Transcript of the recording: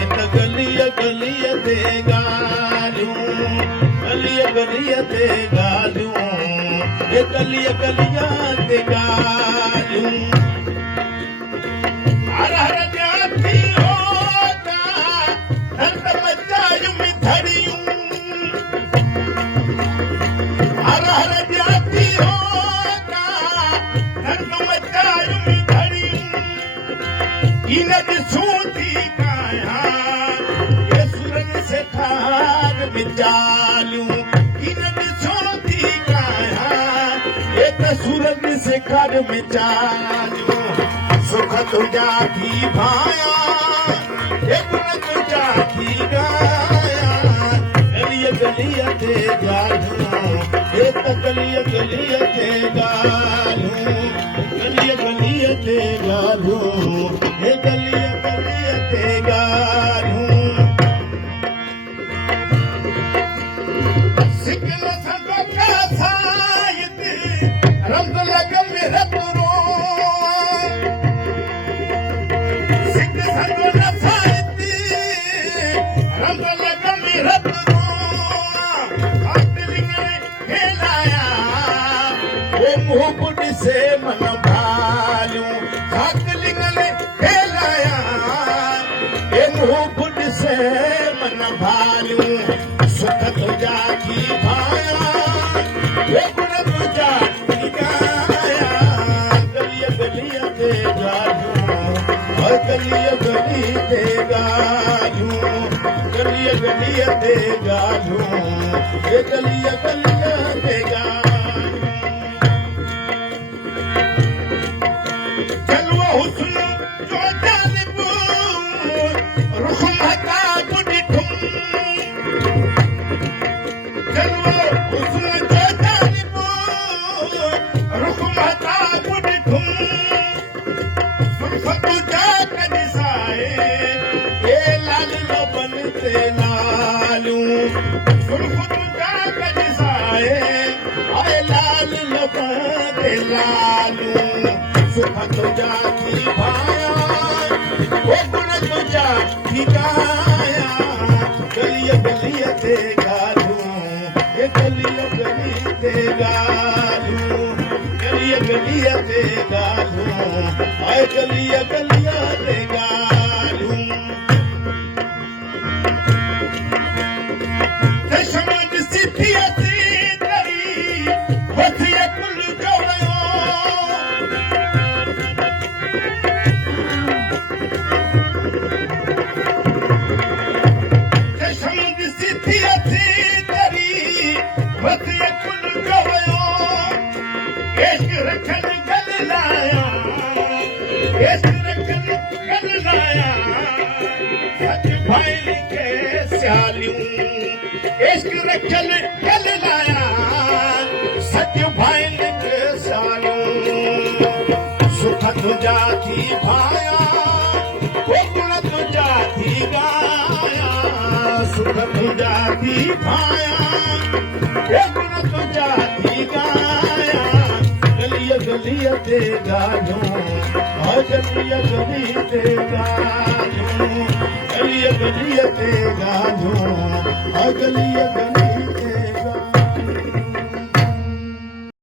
एक गलिया गलिया ते गालूं गलिया गलिया ते गालूं ये गलिया गलिया ते गालूं हर हर जाती होता दर्द मचायूं में धड़ियूं हर हर जाती होता दर्द मचायूं में धड़ियूं इन सूती काया ये सुरंग से खार विचालूं इन सूती काया ये सुरंग से खार विचालूं सुख तुझा की भाया एक तुझा की गाया गलिया गलिया ते गालूं एक गलिया गलिया ते गालूं गलिया गलिया ते गालूं ये गलिया गलिया ते गालूं सिकल संगो का सायत रंग लगन मेरा तुरो सिक संगो ना सायत रंग लगन मेरा तुरो आतलिंग ने खेलाया वो मुंह बुढ़ से मन भालूं आतलिंग ने खेलाया ये मुंह बुढ़ से मन भालूं सुख तुझा की भाया ये गुण तुझा की गाया गलिया गलिया ते गालूं और गलिया गली ते गालूं गलिया गलिया ते गालूं ये गलिया गलिया ते गालूं चलवा हुस्न जो जानिब रुख महका बुढ़ी ठुम चलवा हुस्न जो जानिब रुख महका बुढ़ी ठुम सुरख तुझा कदिसाए ये लाल लबन ते लालूं सुरख तुझा कदिसाए आए लाल लबन ते लालूं सुख तुझा की भाया वो गुण तुझा की गाया गलिया गलिया ते गालूं ये गलिया गली ते गालूं गलिया गलिया ते गालूं आए गलिया गलिया ते गालूं दशमन सिद्धिया सी तरी वथिया कुल जोड़यो दशमन सिद्धिया सी तरी वथिया कुल जोड़यो इश्क रखन गल लाया इश्क रखन गल लाया सच भाई के स्यालियूं इश्क रखन गल लाया सच भाई के स्यालियूं सुख तुझा की भाया वो गुण तुझा की गाया सुख तुझा की भाया वो गुण तुझा की गाया गलिया गलिया ते गालूं और गलिया गली ते गालूं गलिया गलिया ते गालूं और गलिया गली